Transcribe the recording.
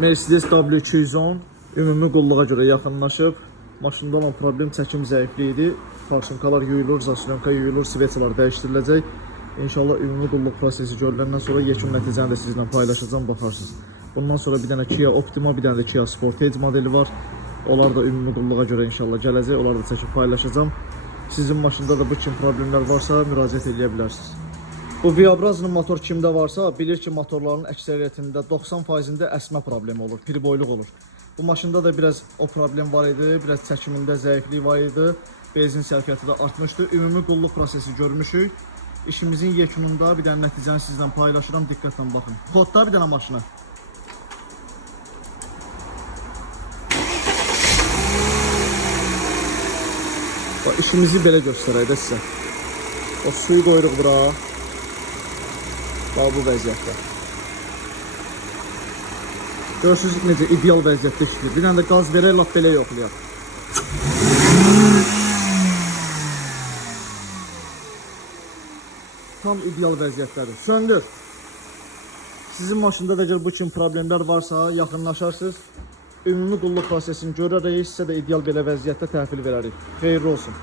Mercedes W210 ümumi qulluğa görə yaxınlaşıb. Maşında olan problem çəkim zəifliyi idi. Farşınkalar yuyulur, zasyonka yuyulur, sveçalar dəyişdiriləcək. İnşallah ümumi qulluq prosesi görüləndən sonra yekun nəticəni də sizinlə paylaşacağım, baxarsınız. Bundan sonra bir dənə Kia Optima, bir dənə də Kia Sportage modeli var. Onlar da ümumi qulluğa görə inşallah gələcək. Onları da çəkib paylaşacağım. Sizin maşında da bu kimi problemlər varsa müraciət edə bilərsiniz. Bu Viabrazın motor kimdə varsa bilir ki, motorların əksəriyyətində 90%-də əsmə problemi olur, pirboyluq olur. Bu maşında da biraz o problem var idi, biraz çəkimində zəiflik var idi, benzin sərfiyyatı da artmışdı. Ümumi qulluq prosesi görmüşük. İşimizin yekununda bir dənə nəticəni sizlə paylaşıram, diqqətlə baxın. Kodda bir dənə maşına. İşimizi belə göstərək də sizə. O suyu qoyuruq bura. Bax bu vəziyyətdə. Görürsünüz necə ideal vəziyyətdə işləyir. Bir dənə də qaz verək, lap belə yoxlayaq. Tam ideal vəziyyətdədir. Söndür. Sizin maşında da bu kimi problemlər varsa yaxınlaşarsınız. Ümumi qulluq prosesini görərək sizə də ideal belə vəziyyətdə təhvil verərik. Xeyirli olsun.